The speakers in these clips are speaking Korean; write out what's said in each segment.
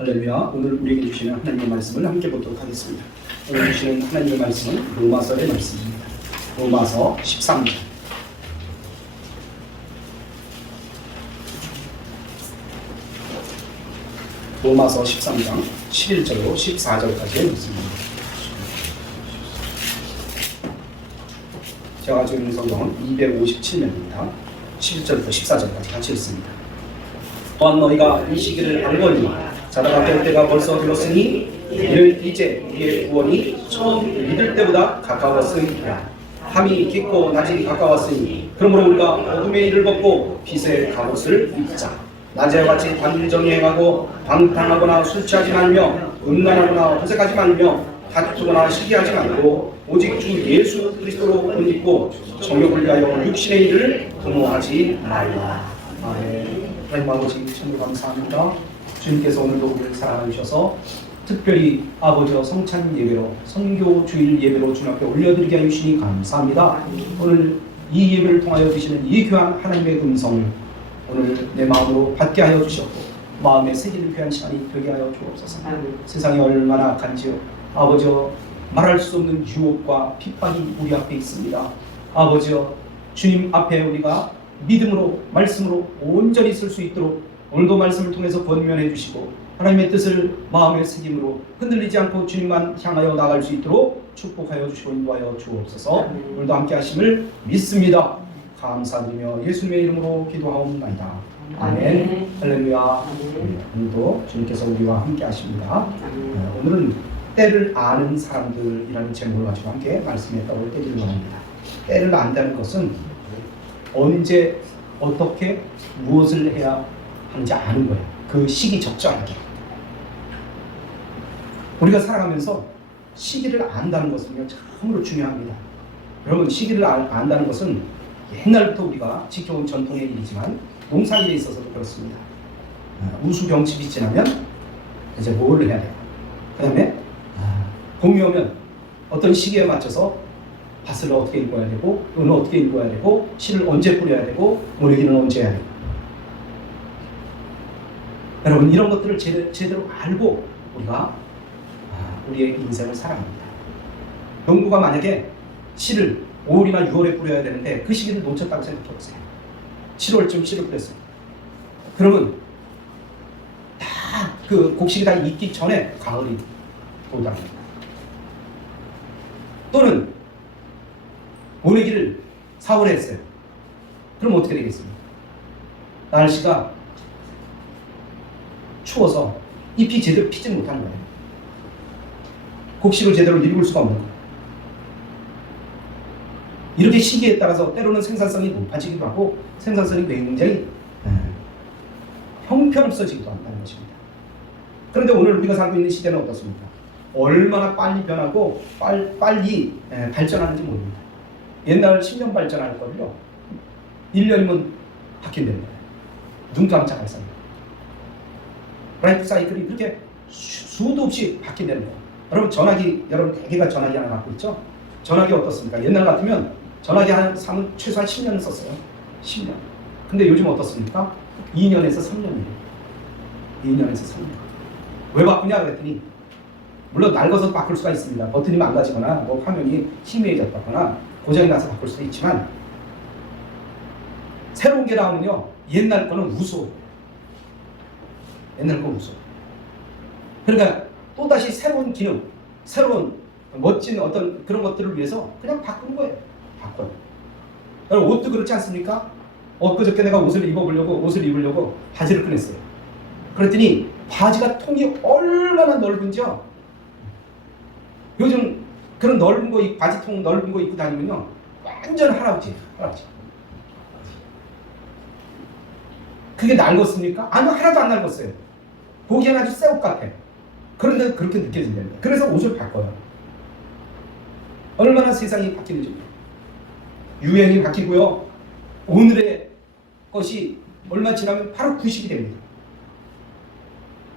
할렐루야. 오늘 우리에게 주시는 하나님의 말씀을 함께 보도록 하겠습니다. 오늘 주시는 하나님의 말씀은 로마서의 말씀입니다. 로마서 13장. 로마서 13장 11절로 14절까지의 말씀입니다. 제가 가지고 있는 성경은 257면입니다. 11절부터 14절까지 같이 읽습니다. 또한 너희가 이 시기를 알거니 자다가 깰 때가 벌써 들었으니 이는 이제 우리의 구원이 처음 믿을 때보다 가까웠으니라. 밤이 깊고 낮이 가까웠으니 그러므로 우리가 어둠의 일을 벗고 빛의 갑옷을 입자. 낮에와 같이 단정히 행하고 방탕하거나 술 취하지 말며 음란하거나 호색하지 말며 다투거나 시기하지 말고 오직 주 예수 그리스도로 옷 입고 정욕을 위하여 육신의 일을 도모하지 말라. 아멘. 하나님 아버지 참 감사합니다. 주님께서 오늘도 우리를 사랑해 주셔서 특별히 아버지와 성찬 예배로 선교 주일 예배로 주님 앞에 올려드리게 하여 주시니 감사합니다. 오늘 이 예배를 통하여 드시는 이 귀한 하나님의 음성을 오늘 내 마음으로 받게 하여 주셨고 마음에 새기는 귀한 시간이 되게 하여 주옵소서. 세상이 얼마나 악한지요. 아버지여 말할 수 없는 유혹과 핍박이 우리 앞에 있습니다. 아버지여 주님 앞에 우리가 믿음으로 말씀으로 온전히 쓸 수 있도록 오늘도 말씀을 통해서 권면해 주시고 하나님의 뜻을 마음의 새김으로 흔들리지 않고 주님만 향하여 나갈 수 있도록 축복하여 주시고 인도하여 주옵소서. 오늘도 함께 하심을 믿습니다. 감사드리며 예수님의 이름으로 기도하옵나이다. 아멘. 할렐루야. 오늘도 주님께서 우리와 함께 하십니다. 오늘은 때를 아는 사람들이라는 제목을 가지고 함께 말씀에 따로 때리려고 합니다. 때를 안다는 것은 언제 어떻게 무엇을 해야 하는지 아는 거예요. 그 시기 적절하게. 우리가 살아가면서 시기를 안다는 것은 참으로 중요합니다. 여러분, 시기를 안다는 것은 옛날부터 우리가 지켜온 전통의 일이지만 농사일에 있어서도 그렇습니다. 우수병집이 지나면 이제 뭘 해야 돼요? 그 다음에 봄이 오면 어떤 시기에 맞춰서 밭을 어떻게 일궈야 되고 은을 어떻게 일궈야 되고 씨를 언제 뿌려야 되고 모내기는 언제 해야 되고. 여러분, 이런 것들을 제대로 알고 우리가 우리의 인생을 살아갑니다. 농부가 만약에 씨를 5월이나 6월에 뿌려야 되는데 그 시기를 놓쳤다고 생각해보세요. 7월쯤 씨를 뿌렸어요. 그러면 다 그 곡식이 다 익기 전에 가을이 도달합니다. 또는 모내기를 4월에 했어요. 그럼 어떻게 되겠습니까? 날씨가 추워서 잎이 제대로 피지 못하는 거예요. 곡식을 제대로 일굴 수가 없는 거예요. 이렇게 시기에 따라서 때로는 생산성이 높아지기도 하고 생산성이 굉장히 형편없어지기도 한다는 것입니다. 그런데 오늘 우리가 살고 있는 시대는 어떻습니까? 얼마나 빨리 변하고 빨리 발전하는지 모릅니다. 옛날 10년 발전할 거를요 1년이면 바뀐다는 거예요. 눈 깜짝할 사이. 라이프 사이클이 그렇게 수도 없이 바뀐다는 거예요. 여러분, 전화기, 여러분 대개가 전화기 하나 갖고 있죠? 전화기 어떻습니까? 옛날 같으면 전화기 한 사면 최소한 10년을 썼어요. 10년. 근데 요즘 어떻습니까? 2년에서 3년이에요. 2년에서 3년. 왜 바꾸냐 그랬더니 물론 낡아서 바꿀 수가 있습니다. 버튼이 망가지거나 뭐 화면이 희미해졌다거나 고장이 나서 바꿀 수도 있지만 새로운 게 나오면요 옛날 거는 우스워. 옛날 거 우스워. 그러니까 또다시 새로운 기능, 새로운 멋진 어떤 그런 것들을 위해서 그냥 바꾸는 거예요. 바꿔요. 여러분, 옷도 그렇지 않습니까? 엊그저께 내가 옷을 입으려고 바지를 꺼냈어요. 그랬더니 바지가 통이 얼마나 넓은지요. 요즘 그런 넓은 거, 바지통 넓은 거 입고 다니면요 완전 할아버지. 그게 낡았습니까? 아니요, 하나도 안 낡았어요. 보기엔 아주 새 옷 같아. 그런데 그렇게 느껴진답니다. 그래서 옷을 바꿔요. 얼마나 세상이 바뀌는지. 유행이 바뀌고요. 오늘의 것이 얼마 지나면 바로 구식이 됩니다.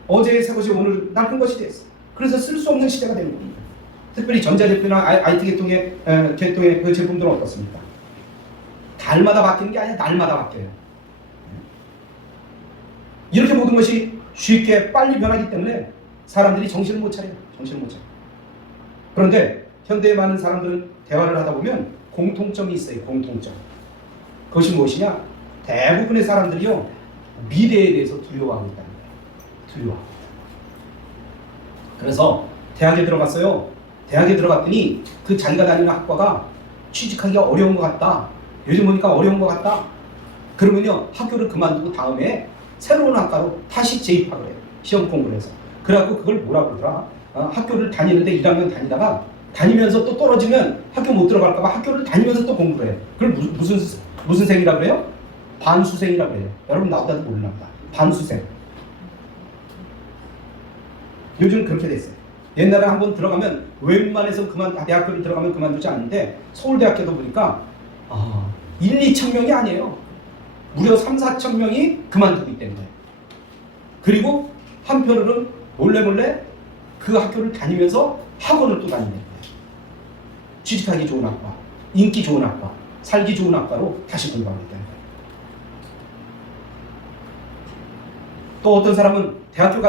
어제의 새 것이 오늘 낡은 것이 됐어. 그래서 쓸 수 없는 시대가 되는 겁니다. 특별히 전자제품이나 IT 계통의 그 제품들은 어떻습니까? 달마다 바뀌는 게 아니라 날마다 바뀌어요. 이렇게 모든 것이 쉽게 빨리 변하기 때문에 사람들이 정신을 못 차려요. 정신을 못 차려. 그런데 현대의 많은 사람들은 대화를 하다 보면 공통점이 있어요. 공통점. 그것이 무엇이냐? 대부분의 사람들이요, 미래에 대해서 두려워하고 있다는 거예요. 두려워하고. 그래서 대학에 들어갔어요. 대학에 들어갔더니 그 자기가 다니는 학과가 취직하기가 어려운 것 같다. 요즘 보니까 어려운 것 같다. 그러면요, 학교를 그만두고 다음에 새로운 학과로 다시 재입학을 해요. 시험 공부를 해서. 그래갖고 그걸 뭐라고 그러더라? 학교를 다니는데 1학년 다니다가 다니면서 또 떨어지면 학교 못 들어갈까봐 학교를 다니면서 또 공부를 해요. 그걸 무슨 생이라고 그래요? 반수생이라고 해요. 여러분 나보다도 모르나 보다. 반수생. 요즘 그렇게 됐어요. 옛날에 한번 들어가면 웬만해서 대학교를 들어가면 그만두지 않는데 서울대학교도 보니까 1, 2천 명이 아니에요. 무려 3, 4천 명이 그만두고 있다는 거예요. 그리고 한편으로는 몰래 그 학교를 다니면서 학원을 또 다니는 거예요. 취직하기 좋은 학과, 인기 좋은 학과, 살기 좋은 학과로 다시 공부하고 있다는 거예요. 또 어떤 사람은 대학교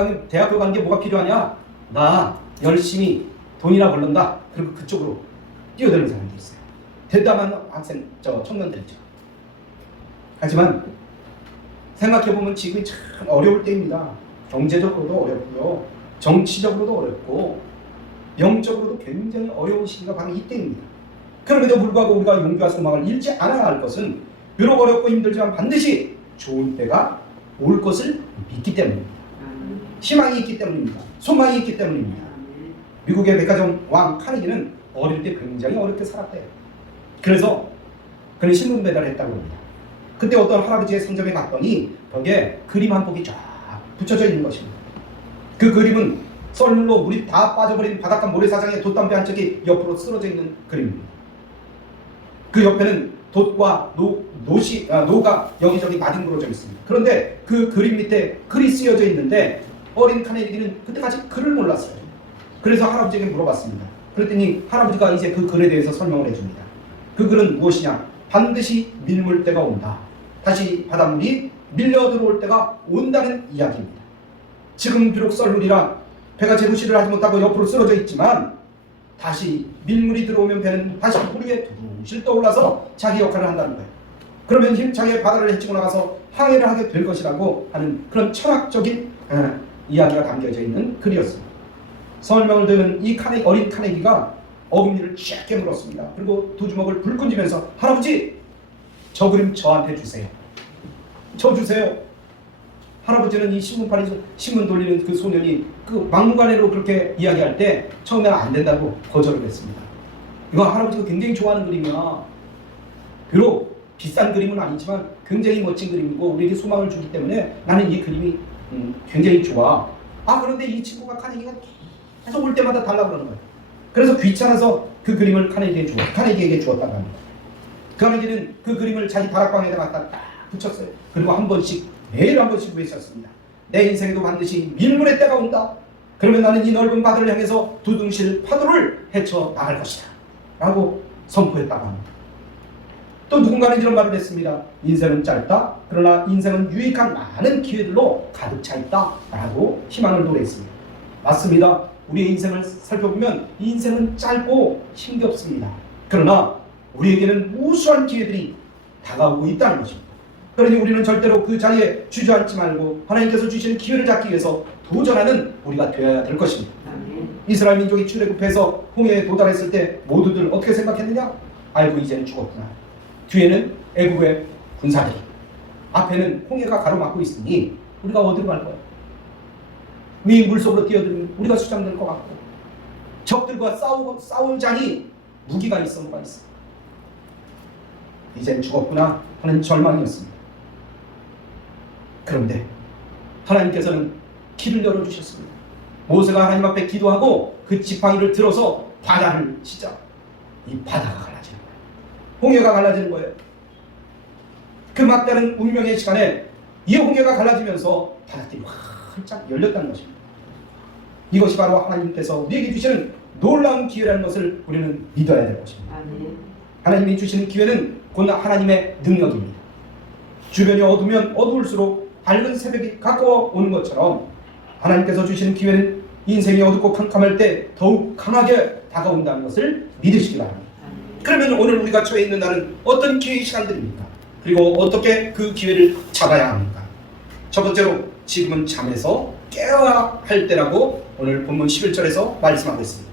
가는 게 뭐가 필요하냐? 나 열심히 돈이나 벌는다. 그리고 그쪽으로 뛰어드는 사람도 있어요. 대담한 청년들이죠. 하지만 생각해보면 지금이 참 어려울 때입니다. 경제적으로도 어렵고요, 정치적으로도 어렵고, 영적으로도 굉장히 어려운 시기가 바로 이때입니다. 그럼에도 불구하고 우리가 용기와 소망을 잃지 않아야 할 것은 비록 어렵고 힘들지만 반드시 좋은 때가 올 것을 믿기 때문입니다. 희망이 있기 때문입니다. 소망이 있기 때문입니다. 미국의 백화점 왕 카네기는 어릴 때 굉장히 어렵게 살았대요. 그래서 그는 신문 배달을 했다고 합니다. 그때 어떤 할아버지의 상점에 갔더니 거기에 그림 한 폭이 쫙 붙여져 있는 것입니다. 그 그림은 썰물로 물이 다 빠져버린 바닷가 모래사장에 돛담배 한 척이 옆으로 쓰러져 있는 그림입니다. 그 옆에는 돛과 노가 여기저기 나뒹굴어져 있습니다. 그런데 그 그림 밑에 글이 쓰여져 있는데 어린 카네기는 그때까지 글을 몰랐어요. 그래서 할아버지에게 물어봤습니다. 그랬더니 할아버지가 이제 그 글에 대해서 설명을 해줍니다. 그 글은 무엇이냐? 반드시 밀물 때가 온다. 다시 바닷물이 밀려 들어올 때가 온다는 이야기입니다. 지금 비록 썰물이라 배가 제구실을 하지 못하고 옆으로 쓰러져 있지만 다시 밀물이 들어오면 배는 다시 물 위에 둥실 떠올라서 자기 역할을 한다는 거예요. 그러면 힘차게 바다를 헤치고 나가서 항해를 하게 될 것이라고 하는 그런 철학적인 이야기가 담겨져 있는 글이었습니다. 설명을 듣는 이 어린 카네기가 어금니를 쫙 깨물었습니다. 그리고 두 주먹을 불끈 쥐면서 할아버지, 저 그림 저한테 주세요. 저 주세요. 할아버지는 이 신문 돌리는 그 소년이 그 막무가내로 그렇게 이야기할 때 처음에는 안 된다고 거절을 했습니다. 이거 할아버지가 굉장히 좋아하는 그림이야. 비록 비싼 그림은 아니지만 굉장히 멋진 그림이고 우리에게 소망을 주기 때문에 나는 이 그림이 굉장히 좋아. 그런데 이 친구가 카네기가 계속 올 때마다 달라고 그러는 거예요. 그래서 귀찮아서 그 그림을 카네기에게 주었다고 합니다. 카네기는 그 그림을 자기 다락방에다 갖다 딱 붙였어요. 그리고 매일 한 번씩 외쳤습니다. 내 인생에도 반드시 밀물의 때가 온다. 그러면 나는 이 넓은 바다를 향해서 두둥실 파도를 헤쳐 나갈 것이다. 라고 선포했다고 합니다. 또 누군가는 이런 말을 했습니다. 인생은 짧다. 그러나 인생은 유익한 많은 기회들로 가득 차 있다. 라고 희망을 노래했습니다. 맞습니다. 우리의 인생을 살펴보면 인생은 짧고 힘겹습니다. 그러나 우리에게는 무수한 기회들이 다가오고 있다는 것입니다. 그러니 우리는 절대로 그 자리에 주저앉지 말고 하나님께서 주시는 기회를 잡기 위해서 도전하는 우리가 되어야 될 것입니다. 이스라엘 민족이 출애굽해서 홍해에 도달했을 때 모두들 어떻게 생각했느냐? 아이고 이제는 죽었구나. 뒤에는 애국의 군사들이, 앞에는 홍해가 가로막고 있으니 우리가 어디로 갈 거야? 위 물속으로 뛰어들면 우리가 수장될 것 같고, 적들과 싸울 자니 무기가 있어 뭐가 있어. 이젠 죽었구나 하는 절망이었습니다. 그런데 하나님께서는 길을 열어주셨습니다. 모세가 하나님 앞에 기도하고 그 지팡이를 들어서 바다를 치자 이 바다가 갈라지는 거예요. 홍해가 갈라지는 거예요. 그 막다른 운명의 시간에 이 홍해가 갈라지면서 바닷길이 활짝 열렸다는 것입니다. 이것이 바로 하나님께서 우리에게 주시는 놀라운 기회라는 것을 우리는 믿어야 될 것입니다. 하나님이 주시는 기회는 곧 하나님의 능력입니다. 주변이 어두우면 어두울수록 밝은 새벽이 가까워 오는 것처럼 하나님께서 주시는 기회는 인생이 어둡고 캄캄할 때 더욱 강하게 다가온다는 것을 믿으시기 바랍니다. 그러면 오늘 우리가 처해 있는 날은 어떤 기회의 시간들입니까? 그리고 어떻게 그 기회를 잡아야 합니까? 첫 번째로 지금은 잠에서 깨어야 할 때라고 오늘 본문 11절에서 말씀하고 있습니다.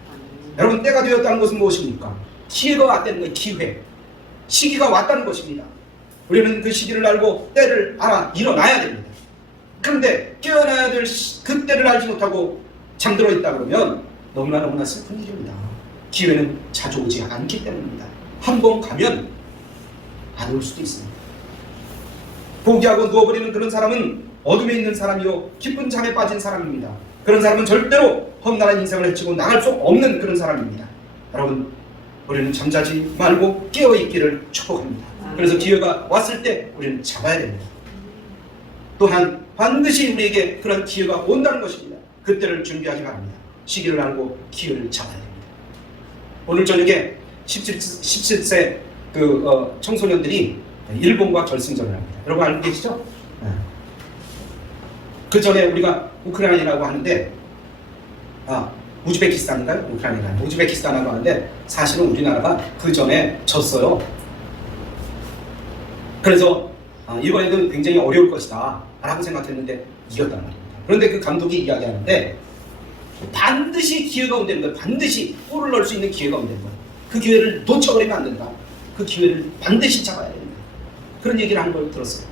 여러분, 때가 되었다는 것은 무엇입니까? 기회가 왔다는 거예요. 기회. 시기가 왔다는 것입니다. 우리는 그 시기를 알고 때를 알아 일어나야 됩니다. 그런데 깨어나야 될 그 때를 알지 못하고 잠들어 있다 그러면 너무나 슬픈 일입니다. 기회는 자주 오지 않기 때문입니다. 한 번 가면 안 올 수도 있습니다. 포기하고 누워버리는 그런 사람은 어둠에 있는 사람이요 깊은 잠에 빠진 사람입니다. 그런 사람은 절대로 험난한 인생을 헤치고 나갈 수 없는 그런 사람입니다. 여러분, 우리는 잠자지 말고 깨어있기를 축복합니다. 그래서 기회가 왔을 때 우리는 잡아야 됩니다. 또한 반드시 우리에게 그런 기회가 온다는 것입니다. 그때를 준비하기 바랍니다. 시기를 알고 기회를 잡아야 됩니다. 오늘 저녁에 17세 청소년들이 일본과 결승전을 합니다. 여러분 알고 계시죠? 그 전에 우리가 우크라이나라고 하는데 우즈베키스탄인가요? 우즈베키스탄이라고 하는데 사실은 우리나라가 그 전에 졌어요. 그래서 이번에도 굉장히 어려울 것이다 라고 생각했는데 이겼단 말입니다. 그런데 그 감독이 이야기하는데 반드시 기회가 온다는 거예요. 반드시 골을 넣을 수 있는 기회가 온다는 거예요. 그 기회를 놓쳐버리면 안 된다. 그 기회를 반드시 잡아야 된다. 그런 얘기를 하는 걸 들었어요.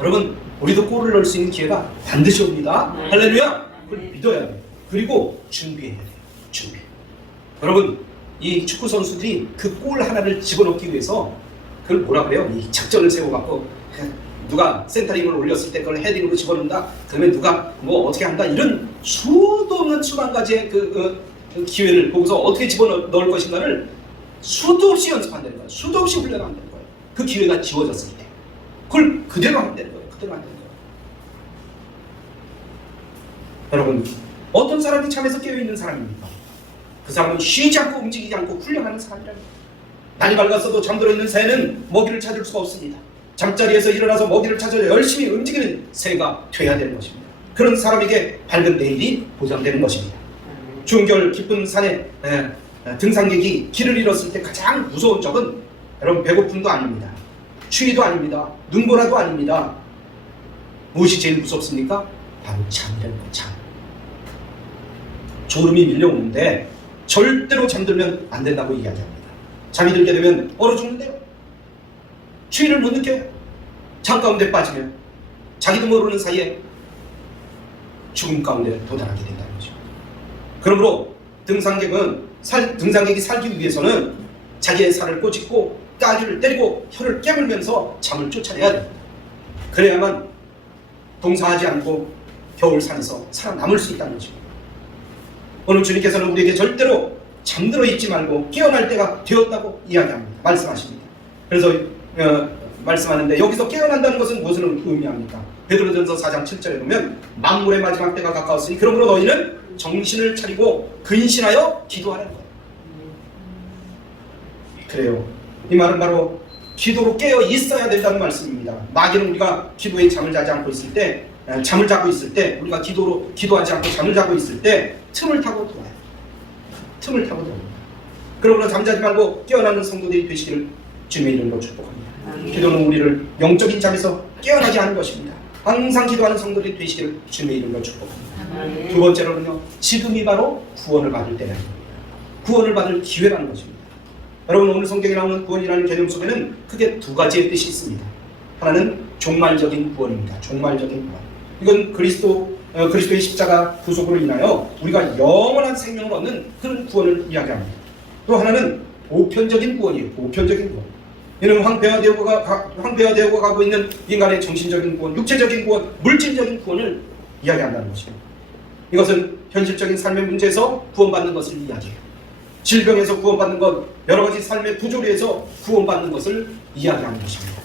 여러분, 우리도 골을 넣을 수 있는 기회가 반드시 옵니다. 할렐루야! 그걸 믿어야 돼요. 그리고 준비해야 돼요. 준비. 여러분, 이 축구 선수들이 그 골 하나를 집어넣기 위해서 그걸 뭐라 그래요? 이 작전을 세워갖고 누가 센터링을 올렸을 때 그걸 헤딩으로 집어넣는다. 그러면 누가 뭐 어떻게 한다. 이런 수도 없는 수만 가지의 그 기회를 보고서 어떻게 집어넣을 것인가를 수도 없이 연습한다는 거예요. 수도 없이 훈련한다는 거예요. 그 기회가 지워졌을 때 그걸 그대로 한다는 거예요. 그대로 한다는 거예요. 여러분, 어떤 사람이 잠에서 깨어있는 사람입니까? 그 사람은 쉬지 않고 움직이지 않고 훈련하는 사람이랍니다. 날이 밝았어도 잠들어 있는 새는 먹이를 찾을 수가 없습니다. 잠자리에서 일어나서 먹이를 찾아 열심히 움직이는 새가 돼야 되는 것입니다. 그런 사람에게 밝은 내일이 보장되는 것입니다. 추운 겨울 깊은 산에 등산객이 길을 잃었을 때 가장 무서운 적은 여러분 배고픔도 아닙니다. 추위도 아닙니다. 눈보라도 아닙니다. 무엇이 제일 무섭습니까? 바로 잠이라는 거예요. 잠. 졸음이 밀려오는데 절대로 잠들면 안 된다고 이야기합니다. 잠이 들게 되면 얼어 죽는데요. 추위를 못 느껴요. 잠 가운데 빠지면 자기도 모르는 사이에 죽음 가운데 도달하게 된다는 거죠. 그러므로 등산객이 살기 위해서는 자기의 살을 꼬집고 까지를 때리고 혀를 깨물면서 잠을 쫓아내야 됩니다. 그래야만 동사하지 않고 겨울 산에서 살아남을 수 있다는 거죠. 오늘 주님께서는 우리에게 절대로 잠들어 있지 말고 깨어날 때가 되었다고 이야기합니다. 말씀하십니다. 그래서 말씀하는데 여기서 깨어난다는 것은 무엇을 의미합니까? 베드로전서 4장 7절에 보면 만물의 마지막 때가 가까웠으니 그러므로 너희는 정신을 차리고 근신하여 기도하라는 거예요. 그래요. 이 말은 바로 기도로 깨어 있어야 된다는 말씀입니다. 마귀는 우리가 기도에 잠을 자지 않고 있을 때, 잠을 자고 있을 때, 우리가 기도하지 않고 잠을 자고 있을 때 틈을 타고 들어와요. 틈을 타고 들어옵니다. 그러므로 잠자지 말고 깨어나는 성도들이 되시기를 주님의 이름으로 축복합니다. 기도는 우리를 영적인 잠에서 깨어나게 하는 것입니다. 항상 기도하는 성도들이 되시기를 주님의 이름으로 축복합니다. 두 번째로는요, 지금이 바로 구원을 받을 때라는 겁니다. 구원을 받을 기회라는 것입니다. 여러분, 오늘 성경에 나오는 구원이라는 개념 속에는 크게 두 가지의 뜻이 있습니다. 하나는 종말적인 구원입니다. 종말적인 구원. 이건 그리스도의 십자가 구속으로 인하여 우리가 영원한 생명을 얻는 그런 구원을 이야기합니다. 또 하나는 보편적인 구원이에요. 보편적인 구원. 이는 황폐화되고 가고 있는 인간의 정신적인 구원, 육체적인 구원, 물질적인 구원을 이야기한다는 것입니다. 이것은 현실적인 삶의 문제에서 구원받는 것을 이야기해요. 질병에서 구원받는 것, 여러 가지 삶의 부조리에서 구원받는 것을 이야기하는 것입니다.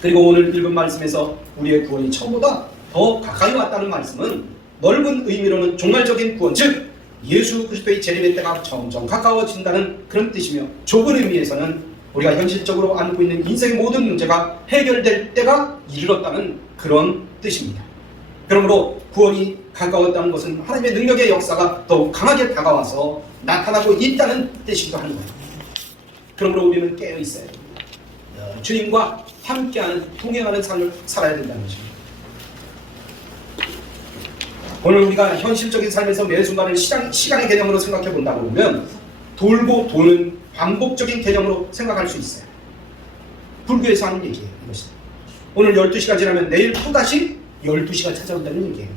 그리고 오늘 읽은 말씀에서 우리의 구원이 처음보다 더 가까이 왔다는 말씀은 넓은 의미로는 종말적인 구원, 즉 예수 그리스도의 재림의 때가 점점 가까워진다는 그런 뜻이며, 좁은 의미에서는 우리가 현실적으로 안고 있는 인생의 모든 문제가 해결될 때가 이르렀다는 그런 뜻입니다. 그러므로 구원이 가까웠다는 것은 하나님의 능력의 역사가 더욱 강하게 다가와서 나타나고 있다는 뜻이기도 하는 거예요. 그러므로 우리는 깨어 있어야 됩니다. 주님과 함께하는, 동행하는 삶을 살아야 된다는 것입니다. 오늘 우리가 현실적인 삶에서 매 순간을 시간의 개념으로 생각해 본다고 보면 돌고 도는 반복적인 개념으로 생각할 수 있어요. 불교에서 하는 얘기예요. 이것이. 오늘 12시간 지나면 내일 또다시 12시가 찾아온다는 얘기예요.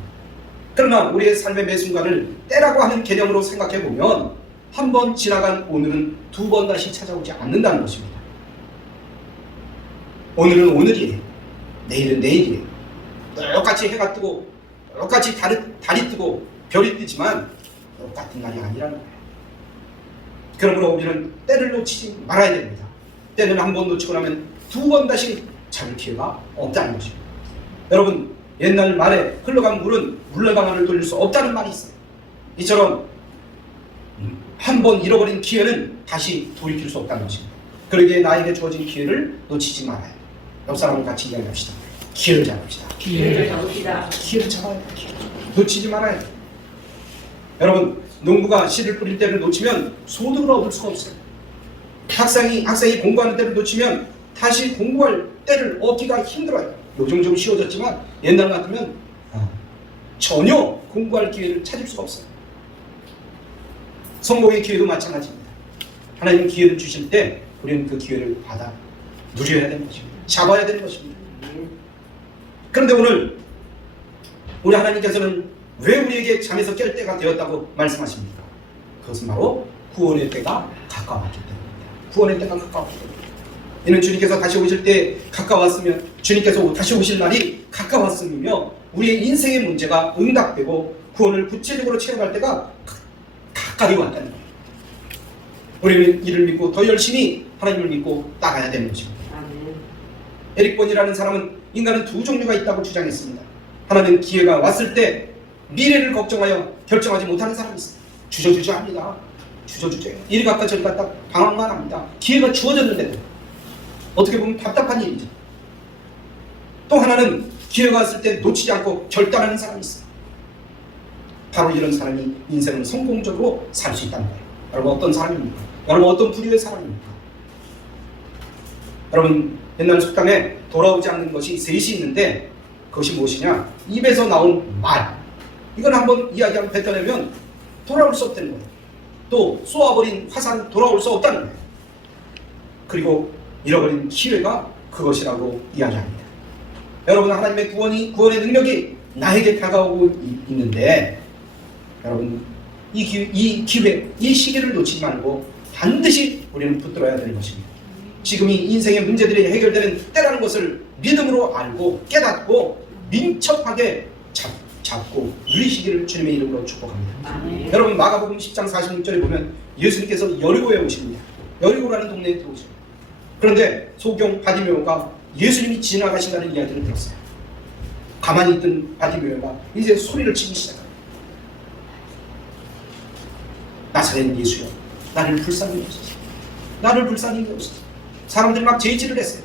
그러나 우리의 삶의 매 순간을 때라고 하는 개념으로 생각해 보면 한 번 지나간 오늘은 두 번 다시 찾아오지 않는다는 것입니다. 오늘은 오늘이에요. 내일은 내일이에요. 똑같이 해가 뜨고 똑같이 달이 뜨고 별이 뜨지만 똑같은 날이 아니라는 거예요. 그러므로 우리는 때를 놓치지 말아야 됩니다. 때는 한 번 놓치고 나면 두 번 다시 찾을 기회가 없다는 것입니다. 여러분, 옛날 말에 흘러간 물은 물레방아를 돌릴 수 없다는 말이 있어요. 이처럼 한 번 잃어버린 기회는 다시 돌이킬 수 없다는 것입니다. 그러기에 나에게 주어진 기회를 놓치지 말아야 돼요. 옆 사람과 같이 이야기합시다. 기회를 잡읍시다. 기회를 잡읍시다. 기회를 잡아야 돼요. 놓치지 말아야 돼요. 여러분, 농부가 씨를 뿌릴 때를 놓치면 소득을 얻을 수가 없어요. 학생이 공부하는 때를 놓치면 다시 공부할 때를 얻기가 힘들어요. 요즘 좀 쉬워졌지만 옛날 같으면 전혀 공부할 기회를 찾을 수가 없어요. 성공의 기회도 마찬가지입니다. 하나님 기회를 주실 때 우리는 그 기회를 받아 누려야 되는 것입니다. 잡아야 되는 것입니다. 그런데 오늘 우리 하나님께서는 왜 우리에게 잠에서 깰 때가 되었다고 말씀하십니까? 그것은 바로 구원의 때가 가까웠기 때문입니다. 구원의 때가 가까웠기 때문입니다. 이는 주님께서 다시 오실 때 가까웠으면, 주님께서 다시 오실 날이 가까웠음이며 우리의 인생의 문제가 응답되고 구원을 구체적으로 체험할 때가 가까이 왔다는 거예요. 우리는 이를 믿고 더 열심히 하나님을 믿고 따라야 되는 것입니다. 에릭 본이라는 사람은 인간은 두 종류가 있다고 주장했습니다. 하나는 기회가 왔을 때 미래를 걱정하여 결정하지 못하는 사람이 있어요. 주저주저합니다. 주저주저해요. 이리 갔다 저리 갔다 방황만 합니다. 기회가 주어졌는데도 어떻게 보면 답답한 일이죠. 또 하나는 기회가 왔을 때 놓치지 않고 결단하는 사람이 있어요. 바로 이런 사람이 인생을 성공적으로 살 수 있다는 거예요. 여러분, 어떤 사람입니까? 여러분, 어떤 부류의 사람입니까? 여러분, 옛날 속담에 돌아오지 않는 것이 셋이 있는데 그것이 무엇이냐? 입에서 나온 말. 이건 한번 이야기하면 뱉어내면 돌아올 수 없다는 거예요. 또 쏘아버린 화산 돌아올 수 없다는 거예요. 그리고 잃어버린 기회가 그것이라고 이야기합니다. 여러분, 하나님의 구원의 능력이 나에게 다가오고 있는데 여러분, 이 기회, 이 시기를 놓치지 말고 반드시 우리는 붙들어야 되는 것입니다. 지금이 인생의 문제들이 해결되는 때라는 것을 믿음으로 알고 깨닫고 민첩하게 잡고 누리시기를 주님의 이름으로 축복합니다. 여러분, 마가복음 10장 46절에 보면 예수님께서 여리고에 오십니다. 여리고라는 동네에 들어오십니다. 그런데 소경 바디메오가 예수님이 지나가신다는 이야기를 들었어요. 가만히 있던 바디메오가 이제 소리를 치기 시작합니다. 나사렛 예수여, 나를 불쌍히 여기소서. 나를 불쌍히 여기소서. 사람들이 막 제지를 했어요.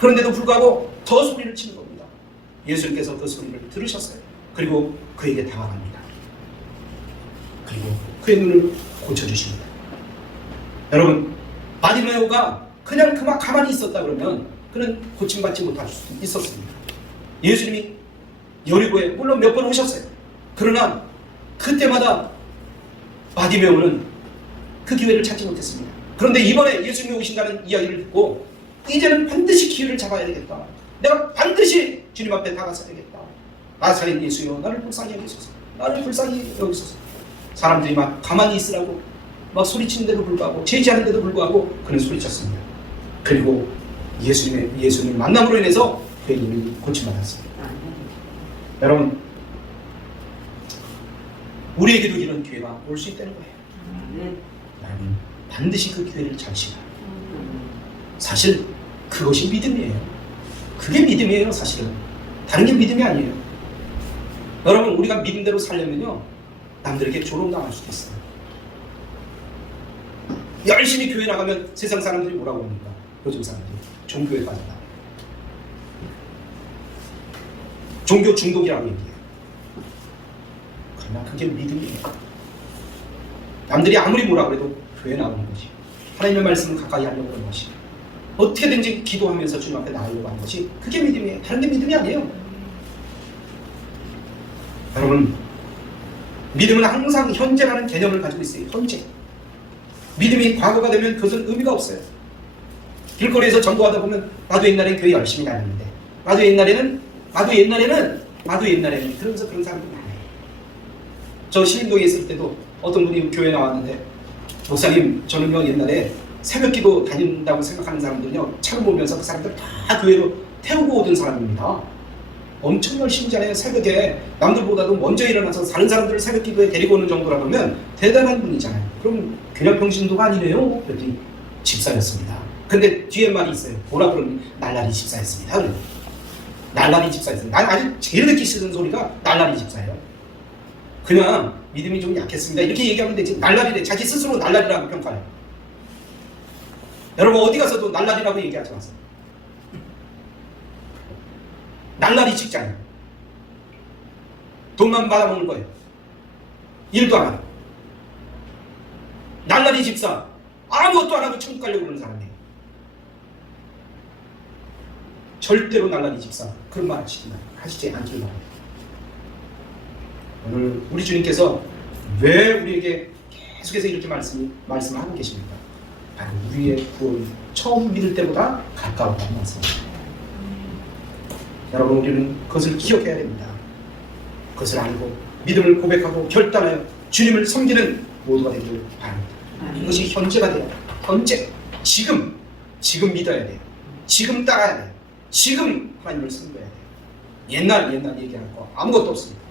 그런데도 불구하고 더 소리를 치는 겁니다. 예수님께서 그 소리를 들으셨어요. 그리고 그에게 다가갑니다. 그리고 그의 눈을 고쳐주십니다. 여러분, 바디메오가 그냥 그만 가만히 있었다 그러면 그는 고침받지 못할 수 있었습니다. 예수님이 여리고에 물론 몇 번 오셨어요. 그러나 그때마다 바디메오는 그 기회를 찾지 못했습니다. 그런데 이번에 예수님이 오신다는 이야기를 듣고 이제는 반드시 기회를 잡아야 되겠다. 내가 반드시 주님 앞에 다가서야 되겠다. 나사렛 예수여, 나를 불쌍히 여기소서. 나를 불쌍히 여기소서. 사람들이 막 가만히 있으라고 막 소리치는데도 불구하고 제지하는데도 불구하고 그는 소리쳤습니다. 그리고 예수님의 만남으로 인해서 그의 눈이 고침받았습니다. 여러분, 우리에게도 이런 기회가 올 수 있다는 거예요. 여러분, 반드시 그 기회를 잡으시라. 사실 그것이 믿음이에요. 그게 믿음이에요. 사실은 다른 게 믿음이 아니에요. 여러분, 우리가 믿음대로 살려면요, 남들에게 조롱당할 수도 있어요. 열심히 교회 나가면 세상 사람들이 뭐라고 합니까? 요즘 사람들이 종교에 빠졌다. 종교 중독이라고 얘기해요. 그러나 그게 믿음이에요. 남들이 아무리 뭐라 그래도 교회 나오는 거지. 하나님의 말씀을 가까이 하려고 하는 것이. 어떻게든지 기도하면서 주님 앞에 나가려고 하는 것이 그게 믿음이에요. 다른 게 믿음이 아니에요. 여러분, 믿음은 항상 현재라는 개념을 가지고 있어요. 현재. 믿음이 과거가 되면 그것은 의미가 없어요. 길거리에서 전도하다 보면 나도 옛날에 교회 열심히 다녔는데 나도 옛날에는 그러면서 그런 사람들이 많아요. 저 신림동에 있을 때도 어떤 분이 교회에 나왔는데 목사님, 저는요 옛날에 새벽기도 다닌다고 생각하는 사람들은요 차를 몰면서 그 사람들 다 교회로 태우고 오던 사람입니다. 엄청 열심히 잘해요. 새벽에 남들보다도 먼저 일어나서 다른 사람들을 새벽기도에 데리고 오는 정도라 그러면 대단한 분이잖아요. 그럼 그냥 병신도가 아니네요. 그랬더니 집사였습니다. 근데 뒤에 말이 있어요. 뭐라 그러니 날라리 집사였습니다. 그래요. 날라리 집사였습니다. 아주 제일 듣기 싫은 소리가 날라리 집사예요. 그냥 믿음이 좀 약했습니다. 이렇게 얘기하면 되지. 날라리래. 자기 스스로 날라리라고 평가해요. 여러분 어디 가서도 날라리라고 얘기하지 마세요. 날라리 직장. 돈만 받아먹는 거예요. 일도 안 하고. 날라리 집사. 아무것도 안 하고 천국 가려고 그러는 사람이에요. 절대로 날라리 집사. 그런 말 하시지 않길 바랍니다. 오늘 우리 주님께서 왜 우리에게 계속해서 이렇게 말씀하고 계십니까? 바로 우리의 구원 처음 믿을 때보다 가까웠다는 말씀입니다. 여러분 우리는 그것을 기억해야 됩니다. 그것을 알고 믿음을 고백하고 결단하여 주님을 섬기는 모두가 되기를 바랍니다. 이것이 현재가 돼요. 현재, 지금 믿어야 돼요. 지금 따라야 돼요. 지금 하나님을 섬겨야 돼요. 옛날 얘기할 거 아무것도 없습니다.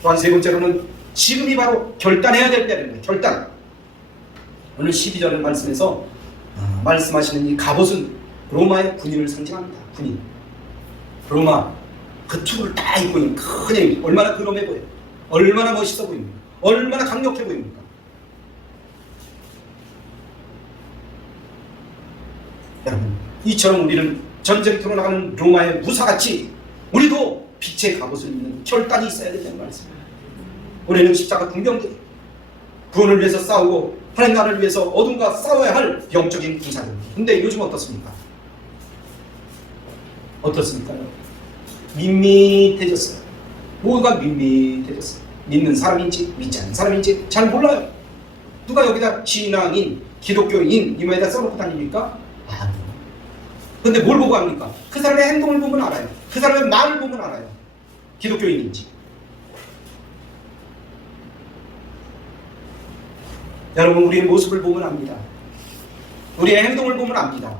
또한 세 번째로는 지금이 바로 결단해야 될 때입니다. 결단. 오늘 12절 말씀에서 말씀하시는 이 갑옷은 로마의 군인을 상징합니다. 군인. 로마 그 투구를 다 입고 있는 그냥 얼마나 근엄해 보여요. 얼마나 멋있어 보입니까? 얼마나 강력해 보입니까? 여러분 이처럼 우리는 전쟁터로 나가는 로마의 무사같이 우리도 빛의 갑옷을 입는 결단이 있어야 된다는 말씀입니다. 우리는 십자가 군병들 구원을 위해서 싸우고 하나님 나라를 위해서 어둠과 싸워야 할 영적인 군사들입니다. 근데 요즘 어떻습니까? 밋밋해졌어요. 뭐가 밋밋해졌어요. 믿는 사람인지 믿지 않는 사람인지 잘 몰라요. 누가 여기다 신앙인, 기독교인 이마에다 써놓고 다닙니까? 아니요. 근데 뭘 보고 합니까? 그 사람의 행동을 보면 알아요. 그 사람의 말을 보면 알아요. 기독교인인지. 여러분 우리의 모습을 보면 압니다. 우리의 행동을 보면 압니다.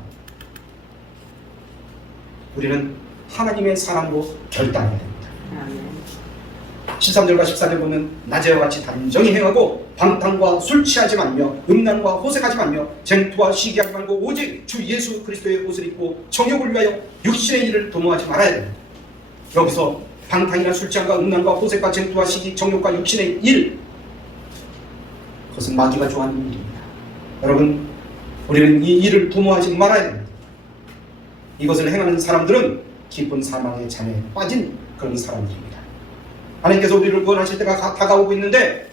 우리는 하나님의 사랑으로 결단해야 됩니다. 13절과 14절 보면 낮에와 같이 단정히 행하고 방탕과 술 취하지 말며 음란과 호색하지 말며 쟁투와 시기하지 말고 오직 주 예수 그리스도의 옷을 입고 정욕을 위하여 육신의 일을 도모하지 말아야 됩니다. 여기서 방탕이나 술 취함과 음란과 호색과 쟁투와 시기, 정욕과 육신의 일, 그것은 마귀가 좋아하는 일입니다. 여러분 우리는 이 일을 도모하지 말아야 됩니다. 이것을 행하는 사람들은 깊은 사망의 잠에 빠진 그런 사람들입니다. 하나님께서 우리를 구원하실 때가 다가오고 있는데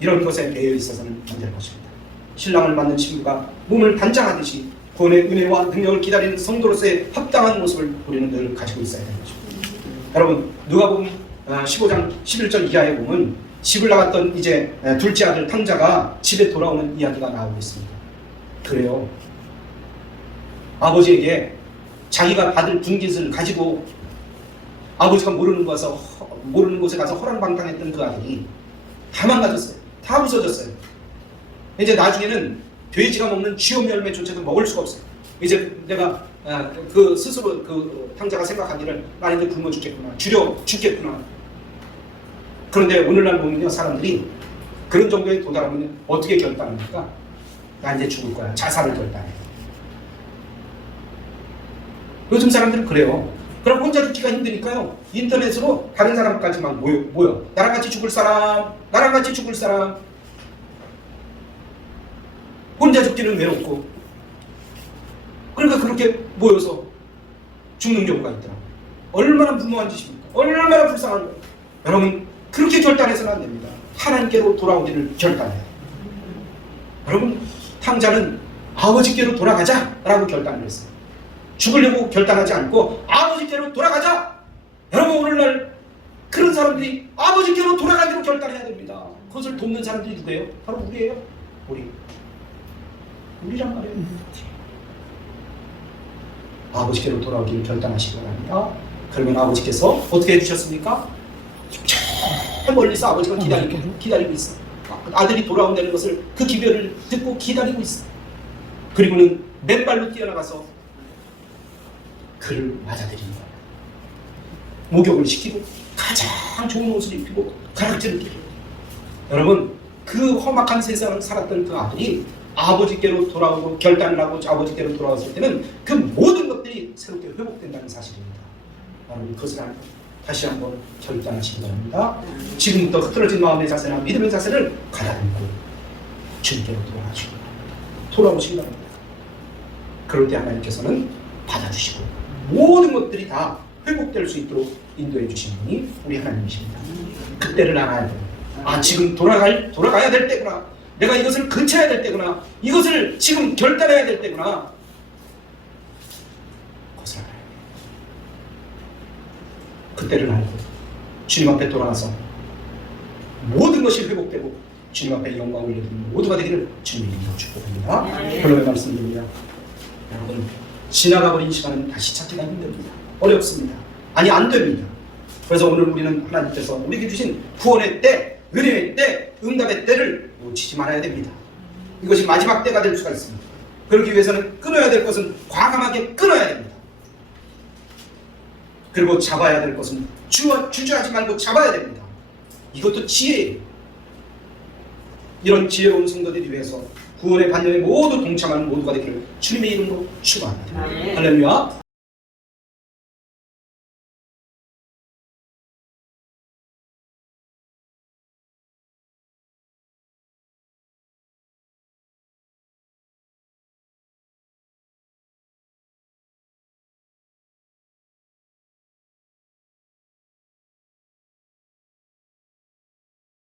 이런 것에 매여 있어서는 안 될 것입니다. 신랑을 맞는 신부가 몸을 단장하듯이 구원의 은혜와 능력을 기다리는 성도로서의 합당한 모습을 우리는 늘 가지고 있어야 되는 것입니다. 여러분 누가복음 15장 11절 이하에 보면 집을 나갔던 이제 둘째 아들 탕자가 집에 돌아오는 이야기가 나오고 있습니다. 그래요. 아버지에게 자기가 받을 분깃을 가지고 아버지가 모르는 곳에 가서 허랑방탕했던 그 아들이 다 망가졌어요. 다 부서졌어요. 이제 나중에는 돼지가 먹는 쥐염 열매조차도 먹을 수가 없어요. 이제 내가 그 스스로 그 탕자가 생각하기를 나 이제 굶어 죽겠구나, 죽겠구나. 그런데 오늘날 보면요, 사람들이 그런 정도에 도달하면 어떻게 결단합니까? 나 이제 죽을 거야. 자살을 결단해. 요즘 사람들은 그래요. 그럼 혼자 죽기가 힘드니까요, 인터넷으로 다른 사람까지만 모여. 나랑 같이 죽을 사람, 나랑 같이 죽을 사람. 혼자 죽기는 외롭고. 그러니까 그렇게 모여서 죽는 경우가 있더라고요. 얼마나 무모한 짓입니까? 얼마나 불쌍한 거예요. 여러분 그렇게 결단해서는 안 됩니다. 하나님께로 돌아오기를 결단해요. 여러분 탕자는 아버지께로 돌아가자라고 결단을 했어요. 죽으려고 결단하지 않고 아버지께로 돌아가자. 여러분 오늘날 그런 사람들이 아버지께로 돌아가기로 결단해야 됩니다. 그것을 돕는 사람들이 누구예요? 바로 우리예요. 우리란 말이에요. 아버지께로 돌아오기를 결단하시기 바랍니다. 그러면 아버지께서 어떻게 해주셨습니까? 저 멀리서 아버지가 기다리고 있어. 아들이 돌아온다는 것을 그 기별을 듣고 기다리고 있어. 그리고는 맨발로 뛰어나가서 그를 맞아들이는 거예요. 목욕을 시키고 가장 좋은 옷을 입히고 가락지를 끼고. 여러분 그 험악한 세상을 살았던 그 아들이 아버지께로 돌아오고 결단을 하고 아버지께로 돌아왔을 때는 그 모든 것들이 새롭게 회복된다는 사실입니다. 여러분 그것을 다시 한번 결단하시기 바랍니다. 지금부터 흐트러진 마음의 자세나 믿음의 자세를 가다듬고 주님께로 돌아가시기 바랍니다. 돌아오시기 바랍니다. 그럴 때 하나님께서는 받아주시고 모든 것들이 다 회복될 수 있도록 인도해 주신 분이 우리 하나님이십니다. 그때를 알아야 돼요. 지금 돌아가야 될 때구나. 내가 이것을 근처해야 될 때구나. 이것을 지금 결단해야 될 때구나. 그것을 알아야 돼요. 그때를 알고 주님 앞에 돌아가서 모든 것이 회복되고 주님 앞에 영광을 올려드리는 모두가 되기를 주님이 인도해 축복합니다. 결론의 말씀드립니다. 여러분 지나가버린 시간은 다시 찾기가 힘듭니다. 어렵습니다. 아니 안 됩니다. 그래서 오늘 우리는 하나님께서 우리에게 주신 구원의 때, 은혜의 때, 응답의 때를 놓치지 말아야 됩니다. 이것이 마지막 때가 될 수가 있습니다. 그렇기 위해서는 끊어야 될 것은 과감하게 끊어야 됩니다. 그리고 잡아야 될 것은 주저하지 말고 잡아야 됩니다. 이것도 지혜예요. 이런 지혜로운 성도들이 위해서 구원의 반영에 모두 동참하는 모두가 되기를 주님의 이름으로 축원합니다. 할렐루야.